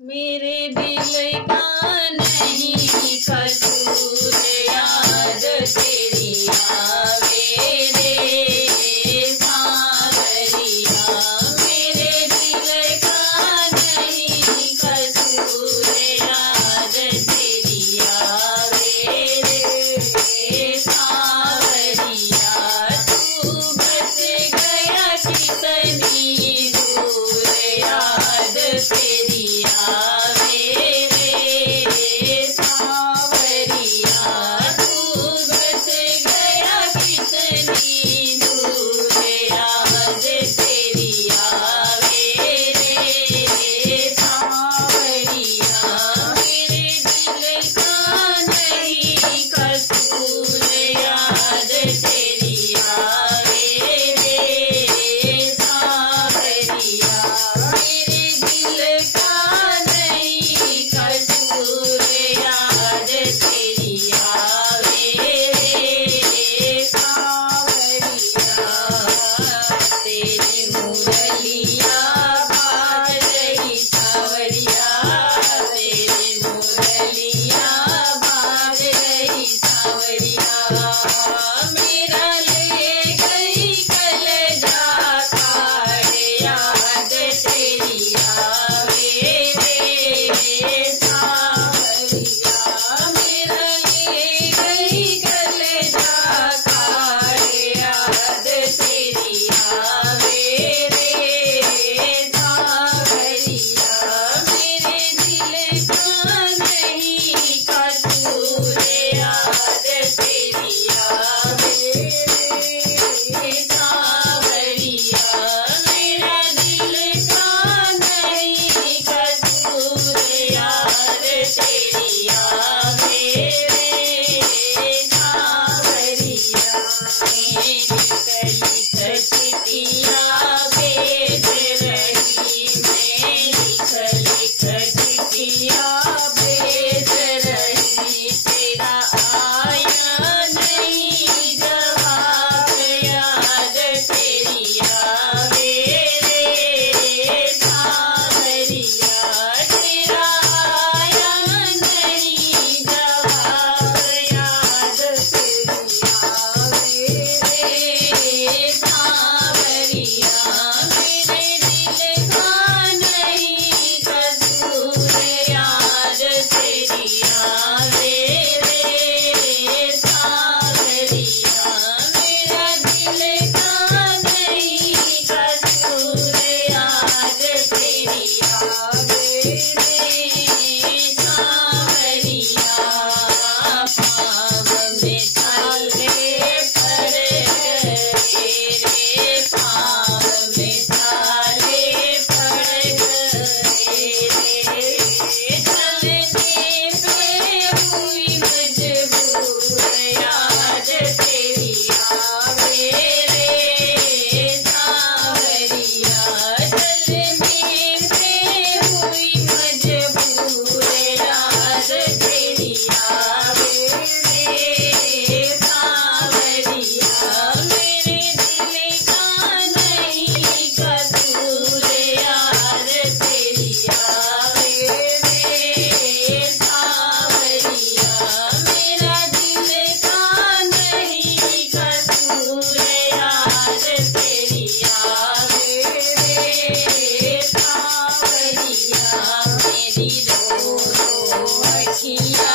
मेरे दिल का नहीं कसूर, याद तेरी आवे रे सावरिया। मेरे दिल का नहीं कसूर, याद तेरी आवे रे सावरिया। तू बच गया कितनी दूर, याद तेरी आवे रे सावरिया। तू बच गया कितनी दूर, याद तेरी आवे रे सावरिया। मेरे दिल का नहीं कसूर, याद तेरी आवे रे सावरिया। मेरे दिल का नहीं कसूर, याद तेरी आवे रे सावरिया। तेरी मुरलिया बाज रही सावरिया, तेरी मुरलिया बाज रही सावरिया। मेरा ले गई कलेजा काढ़, याद तेरी आवे रे सावरिया। मेरा ले गई कलेजा काढ़, याद तेरी आवे रे सावरिया। मेरे दिल का नहीं कसूर, याद तेरी आवे रे सावरिया। मेरा दिल का नहीं कसूर, याद तेरी आवे रे सावरिया। मेरी लिख चिट्ठिया भेज रही, मैं लिख चिट्ठिया भेज रही। तेरा आया नहीं जवाब, याद तेरी आवे रे सावरिया। तेरा आया नहीं जवाब, याद तेरी आवे रे सावरिया। मेरे दिल का नहीं कसूर, याद तेरी आवे रे सावरिया। मेरा दिल का नहीं कसूर, याद तेरी आवे रे सावरिया। पाँव में छाले पड़ गए रे, पाँव में छाले पड़ गए रे। चलने पे हुई मजबूर, याद तेरी आवे रे सावरिया। चलने पे हुई मजबूर, याद तेरी आवे रे सावरिया। मेरे दिल का नहीं कसूर, याद तेरी आवे रे सावरिया। मेरा दिल का नहीं कसूर, याद तेरी आवे रे सावरिया। मेरी रो रो अखियाँ